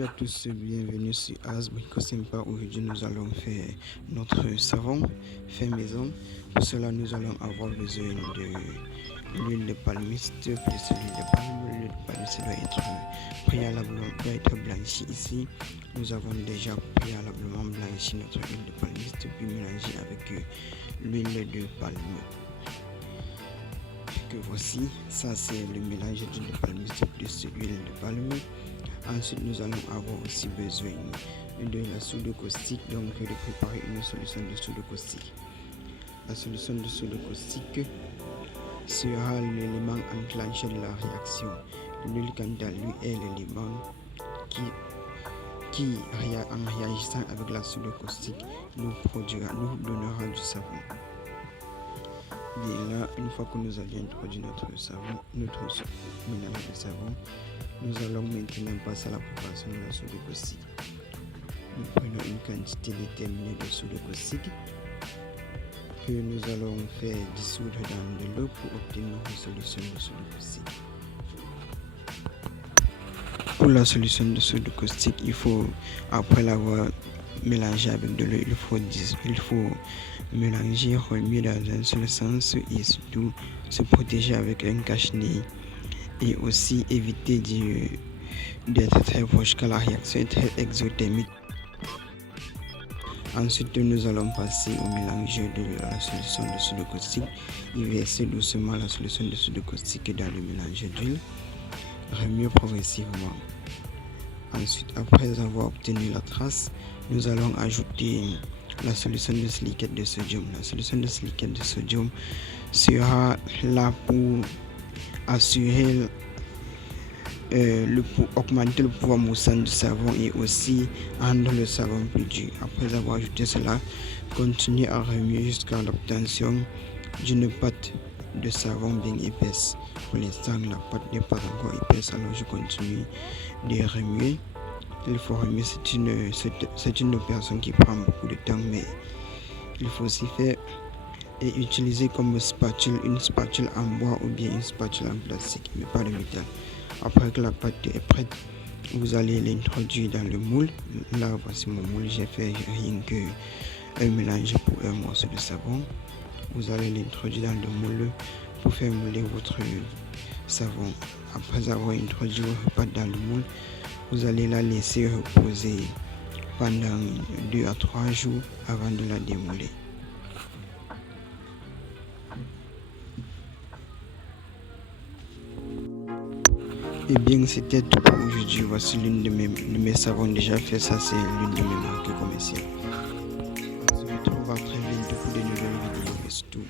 Salut à tous, bienvenue sur Brico Sympa. Aujourd'hui nous allons faire notre savon fait maison. Pour cela nous allons avoir besoin de l'huile de palmiste plus l'huile de palme. L'huile de palmiste doit être blanchi ici. Nous avons déjà préalablement blanchi notre huile de palmiste puis mélangé avec l'huile de palme. Que voici, ça c'est le mélange d'huile de palmiste plus l'huile de palme. Ensuite, nous allons avoir aussi besoin de la soude caustique, donc de préparer une solution de soude caustique. La solution de soude caustique sera l'élément enclencheur de la réaction. L'huile, quant à lui, est l'élément qui, en réagissant avec la soude caustique, nous donnera du savon. Bien là, une fois que nous avons introduit notre mélange de savon, nous allons maintenant passer à la préparation de la soude caustique. Nous prenons une quantité déterminée de soude caustique que nous allons faire dissoudre dans de l'eau pour obtenir une solution de soude caustique. Pour la solution de soude caustique, il faut, après l'avoir mélangé avec de l'eau, il faut mélanger, remuer dans un seul sens et surtout se protéger avec un cache-nez et aussi éviter d'être très proche car la réaction est très exothermique. Ensuite, nous allons passer au mélange de la solution de soude caustique et verser doucement la solution de soude caustique dans le mélange d'huile. Remuer progressivement. Ensuite, après avoir obtenu la trace, nous allons ajouter la solution de silicate de sodium. La solution de silicate de sodium sera là pour assurer pour augmenter le pouvoir moussant du savon et aussi rendre le savon plus dur. Après avoir ajouté cela, continuez à remuer jusqu'à l'obtention d'une pâte de savon bien épaisse. Pour l'instant, la pâte n'est pas encore épaisse, alors je continue de remuer. Il faut remuer, c'est une opération qui prend beaucoup de temps, mais il faut aussi faire et utiliser comme spatule une spatule en bois ou bien une spatule en plastique, mais pas de métal. Après que la pâte est prête, vous allez l'introduire dans le moule. Là, voici mon moule. J'ai fait rien que un mélange pour un morceau de savon. Vous allez l'introduire dans le moule pour faire mouler votre savon. Après avoir introduit votre pâte dans le moule, vous allez la laisser reposer pendant 2 à 3 jours avant de la démouler. Et bien, c'était tout pour aujourd'hui. Voici l'une de mes savons déjà fait. Ça, c'est l'une de mes marques commerciales. On se retrouve très bientôt pour de nouvelles vidéos. C'est tout.